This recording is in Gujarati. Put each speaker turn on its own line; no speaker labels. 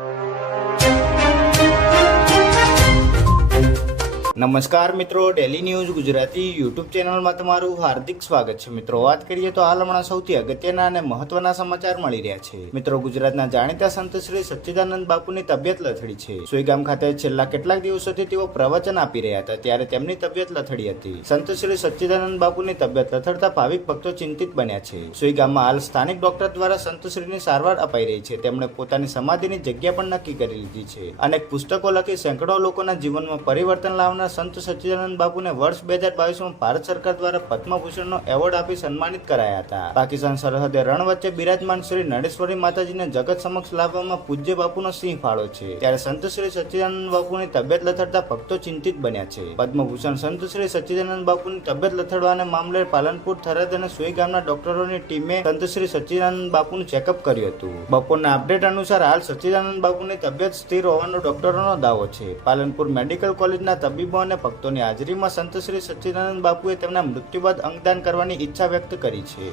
you. નમસ્કાર મિત્રો ડેલી ન્યૂઝ ગુજરાતી યુટ્યુબ ચેનલમાં તમારું હાર્દિક સ્વાગત છે. મિત્રો, વાત કરીએ તો હાલ હમણાં સૌથી અગત્યના અને મહત્વના સમાચાર મળી રહ્યા છે. મિત્રો, ગુજરાતના જાણીતા સંત શ્રી સચ્ચિદાનંદ બાપુની તબિયત લથડી છે. સુઈગામ ખાતે છેલ્લા કેટલાક દિવસોથી તેઓ પ્રવચન આપી રહ્યા હતા, ત્યારે તેમની તબિયત લથડી હતી. સંત શ્રી સચ્ચિદાનંદ બાપુની તબિયત લથડતા ભાવિક ભક્તો ચિંતિત બન્યા છે. સુઈગામમાં હાલ સ્થાનિક ડોક્ટર દ્વારા સંતશ્રીની સારવાર અપાઈ રહી છે. તેમણે પોતાની સમાધિની જગ્યા પણ નક્કી કરી લીધી છે. અનેક પુસ્તકો લખી સેંકડો લોકોના જીવનમાં પરિવર્તન લાવનાર સંત સચ્ચિદાનંદ બાપુને વર્ષ બે હજાર બાવીસમાં ભારત સરકાર દ્વારા પદ્મભૂષણનો એવોર્ડ આપી સન્માનિત કરાયા હતા. પાકિસ્તાન સરહદે રણ વચ્ચે બિરાજમાન શ્રી નરેશ્વરી માતાજીને જગત સમક્ષ લાવવામાં પૂજ્ય બાપુનો સિંહ ફાળો છે. ત્યારે સંત શ્રી સચ્ચિદાનંદ બાપુની તબિયત લથડતા ભક્તો ચિંતિત બન્યા છે. પદ્મભૂષણ સંત શ્રી સચ્ચિદાનંદ બાપુની તબિયત લથડવાના મામલે પાલનપુર થરાદ અને સુઈ ગામના ડોક્ટરોની ટીમે સંત શ્રી સચ્ચિદાનંદ બાપુનું ચેકઅપ કર્યું હતું. બપોરના અપડેટ અનુસાર હાલ સચ્ચિદાનંદ બાપુની તબિયત સ્થિર હોવાનો ડોક્ટરોનો દાવો છે. પાલનપુર મેડિકલ કોલેજના તબીબો અને ભક્તોની હાજરીમાં સંત શ્રી સચ્ચિદાનંદ બાપુએ તેમના મૃત્યુ બાદ અંગદાન કરવાની ઈચ્છા વ્યક્ત કરી છે.